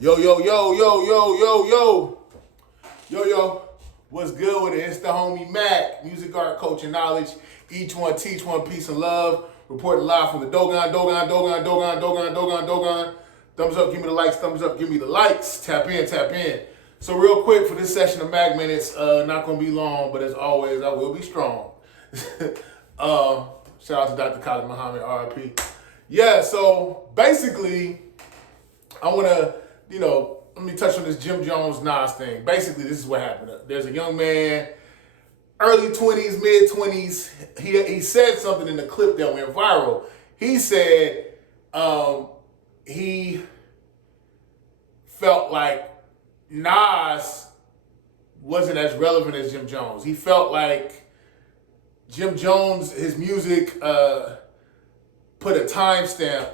Yo, yo, yo, yo, yo, yo, yo. Yo, yo. What's good with it? It's the homie MACK, music, art, culture, knowledge. Each one teach one, peace and love. Reporting live from the Dogon. Thumbs up, give me the likes. Thumbs up, give me the likes. Tap in, tap in. So real quick for this session of MACK Minutes, not going to be long, but as always, I will be strong. Shout out to Dr. Khalid Muhammad, RIP. Yeah, so basically, I want to, let me touch on this Jim Jones Nas thing. Basically, this is what happened. There's a young man, early 20s, mid 20s. He said something in the clip that went viral. He said he felt like Nas wasn't as relevant as Jim Jones. He felt like Jim Jones, his music put a timestamp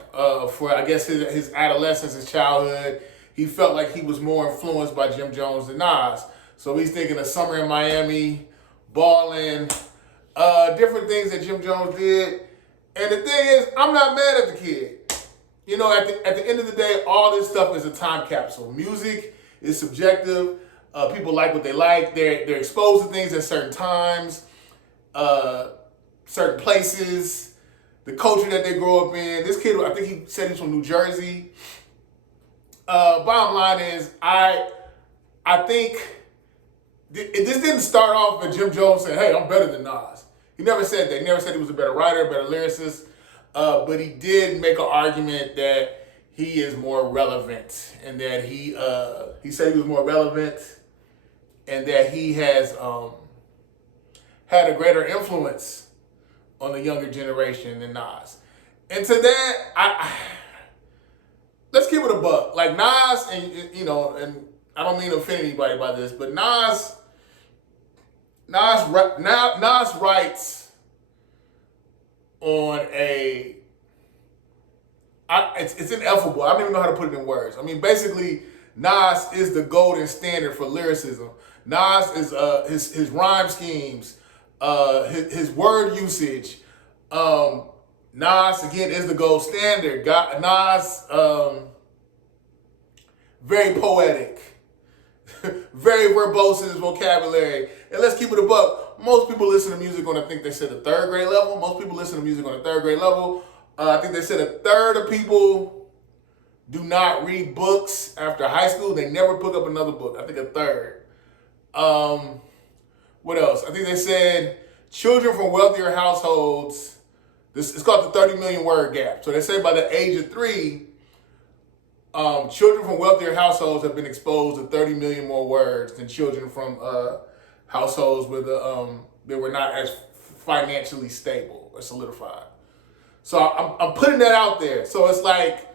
for, I guess, his adolescence, his childhood. He felt like he was more influenced by Jim Jones than Nas. So he's thinking of Summer in Miami, Ballin', different things that Jim Jones did. And the thing is, I'm not mad at the kid. You know, at the end of the day, all this stuff is a time capsule. Music is subjective. People like what they like. They're exposed to things at certain times, certain places, the culture that they grow up in. This kid, I think he said he's from New Jersey. Bottom line is, I think this didn't start off with Jim Jones saying, hey, I'm better than Nas. He never said that. He never said he was a better writer, better lyricist. But he did make an argument that he is more relevant, and that he said he was more relevant, and that he has had a greater influence on the younger generation than Nas. And to that, let's keep it a buck. Like Nas, and I don't mean to offend anybody by this, but Nas writes on it's ineffable. I don't even know how to put it in words. I mean, basically, Nas is the golden standard for lyricism. Nas is his rhyme schemes, his word usage. Nas again is the gold standard. Nas, very poetic, very verbose in his vocabulary. And let's keep it a buck. Most people listen to music on, I think they said, a third grade level. Most people listen to music on a third grade level. I think they said a third of people do not read books after high school. They never pick up another book. I think a third. What else? I think they said children from wealthier households, it's called the 30 million word gap. So they say by the age of 3, children from wealthier households have been exposed to 30 million more words than children from households with that were not as financially stable or solidified. So I'm putting that out there. So it's like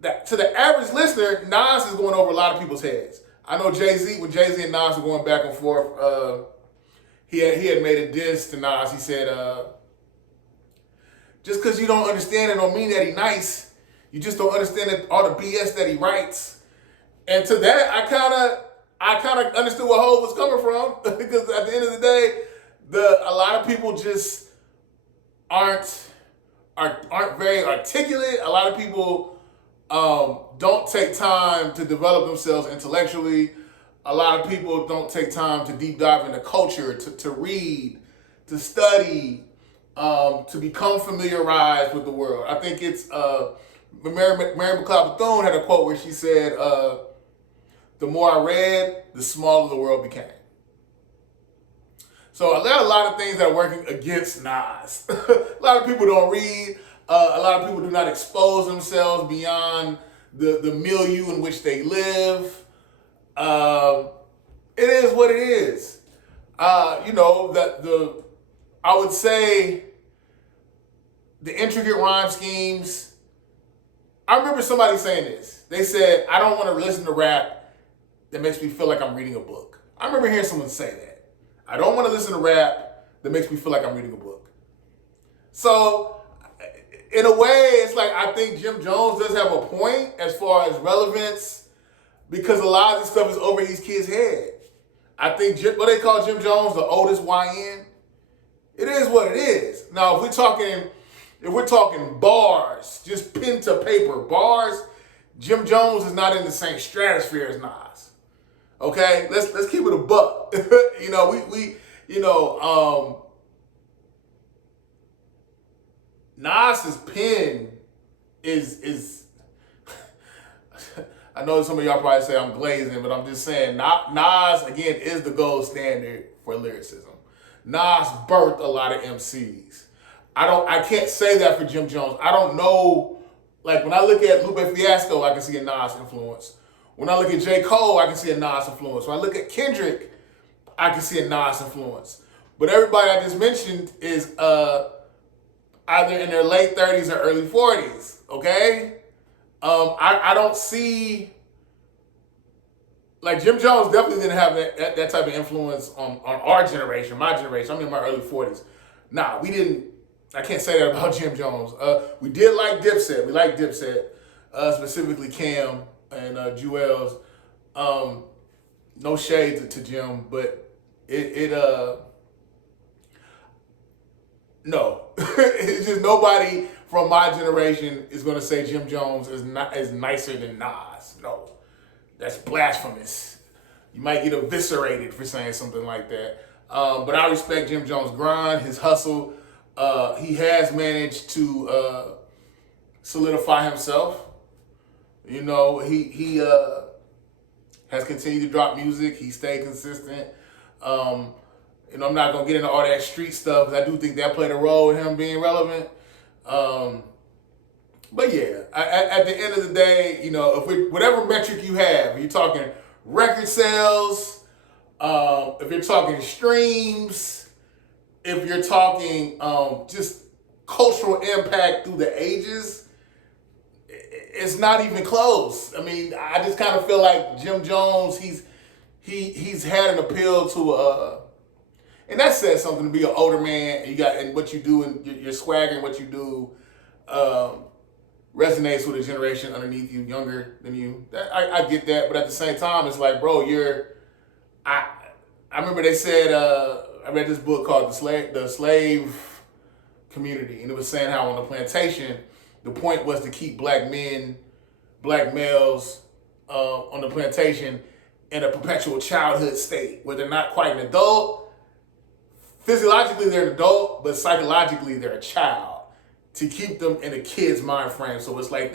that to the average listener, Nas is going over a lot of people's heads. I know Jay-Z, when Jay-Z and Nas were going back and forth, he had made a diss to Nas. He said, just because you don't understand it don't mean that he's nice. You just don't understand all the BS that he writes. And to that, I kind of understood where Hov was coming from, because at the end of the day, a lot of people just aren't very articulate. A lot of people don't take time to develop themselves intellectually. A lot of people don't take time to deep dive into culture, to read, to study, to become familiarized with the world. I think it's Mary McLeod Bethune had a quote where she said, the more I read, the smaller the world became. So there are a lot of things that are working against Nas. A lot of people don't read. A lot of people do not expose themselves beyond the milieu in which they live. It is what it is. I would say the intricate rhyme schemes. I remember somebody saying this. They said, I don't want to listen to rap that makes me feel like I'm reading a book. I remember hearing someone say that. I don't want to listen to rap that makes me feel like I'm reading a book. So, in a way, it's like I think Jim Jones does have a point as far as relevance, because a lot of this stuff is over these kids' head. I think what they call Jim Jones, the oldest YN, it is what it is. Now, if we're talking bars, just pen to paper bars, Jim Jones is not in the same stratosphere as Nas. Okay, let's keep it a buck. You know, we you know, Nas's pen is I know some of y'all probably say I'm glazing, but I'm just saying Nas again is the gold standard for lyricism. Nas birthed a lot of MCs. I can't say that for Jim Jones. I don't know. Like when I look at Lupe Fiasco, I can see a Nas influence. When I look at J. Cole, I can see a Nas influence. When I look at Kendrick, I can see a Nas influence. But everybody I just mentioned is either in their late 30s or early 40s. Okay, I don't see, like, Jim Jones definitely didn't have that type of influence on our generation, my generation. I'm in my early 40s. Nah, we didn't. I can't say that about Jim Jones. We did like Dipset. We liked Dipset, specifically Cam and Jewels. No shade to Jim, but no. It's just nobody from my generation is going to say Jim Jones is nicer than Nas. No. That's blasphemous. You might get eviscerated for saying something like that. But I respect Jim Jones' grind, his hustle. He has managed to solidify himself. You know, he has continued to drop music. He stayed consistent. You know, I'm not going to get into all that street stuff, because I do think that played a role in him being relevant. But yeah, at the end of the day, you know, whatever metric you have, if you're talking record sales, if you're talking streams, if you're talking just cultural impact through the ages, it's not even close. I mean, I just kind of feel like Jim Jones, he's had an appeal to and that says something to be an older man, and what you do and your swagger and what you do resonates with a generation underneath you, younger than you. I get that, but at the same time, it's like, bro, I remember they said, I read this book called The Slave Community, and it was saying how on the plantation, the point was to keep black males on the plantation in a perpetual childhood state where they're not quite an adult. Physiologically, they're an adult, but psychologically, they're a child, to keep them in a kid's mind frame. So it's like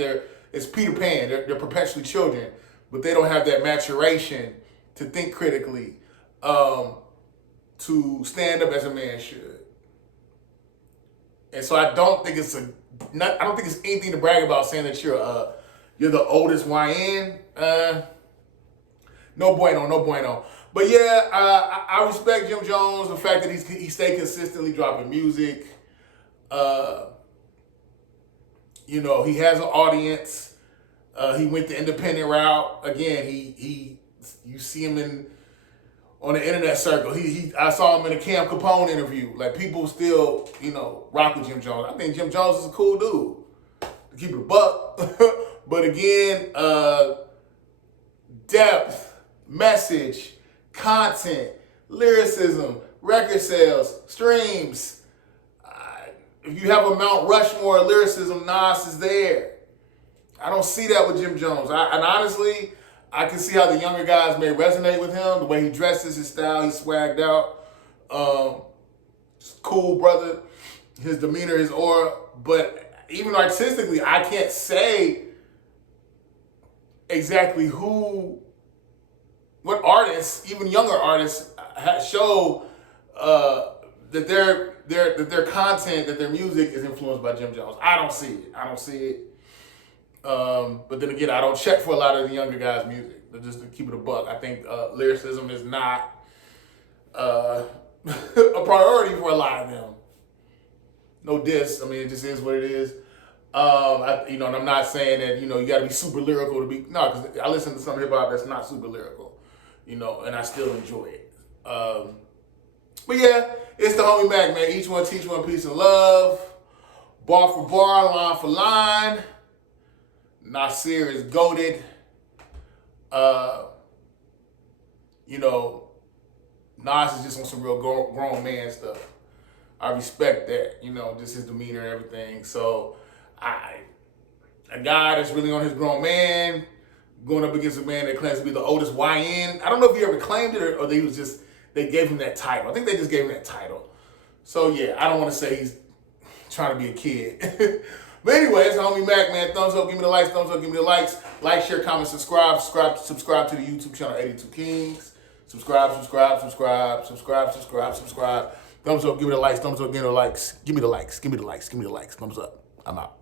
it's Peter Pan. They're perpetually children, but they don't have that maturation to think critically, to stand up as a man should. And so I don't think it's anything to brag about saying that you're the oldest YN. No bueno. But yeah, I respect Jim Jones, the fact that he stayed consistently dropping music. You know, he has an audience. He went the independent route. Again, you see him on the internet circle. I saw him in a Cam Capone interview. Like, people still, you know, rock with Jim Jones. I think Jim Jones is a cool dude, to keep it a buck. But again, depth, message, content, lyricism, record sales, streams. If you have a Mount Rushmore of lyricism, Nas is there. I don't see that with Jim Jones. And honestly, I can see how the younger guys may resonate with him. The way he dresses, his style, he's swagged out. Cool brother. His demeanor, his aura. But even artistically, I can't say exactly what artists, even younger artists, show that their content, that their music is influenced by Jim Jones. I don't see it. But then again, I don't check for a lot of the younger guys' music. Just to keep it a buck, I think lyricism is not a priority for a lot of them. No diss. I mean, it just is what it is. And I'm not saying that, you got to be super lyrical to be, no, because I listen to some hip hop that's not super lyrical, and I still enjoy it. But yeah, it's the homie Mac, man. Each one teach one, peace and love. Bar for bar, line for line. Nasir is goated. Nas is just on some real grown man stuff. I respect that, just his demeanor and everything. So a guy that's really on his grown man going up against a man that claims to be the oldest YN. I don't know if he ever claimed it or they gave him that title. I think they just gave him that title. So yeah, I don't want to say he's trying to be a kid. But anyway, it's homie Mac, man. Thumbs up, give me the likes. Thumbs up, give me the likes. Like, share, comment, subscribe. Subscribe to the YouTube channel 82 Kings. Subscribe. Thumbs up, give me the likes. Thumbs up, give me the likes. Give me the likes. Thumbs up. I'm out.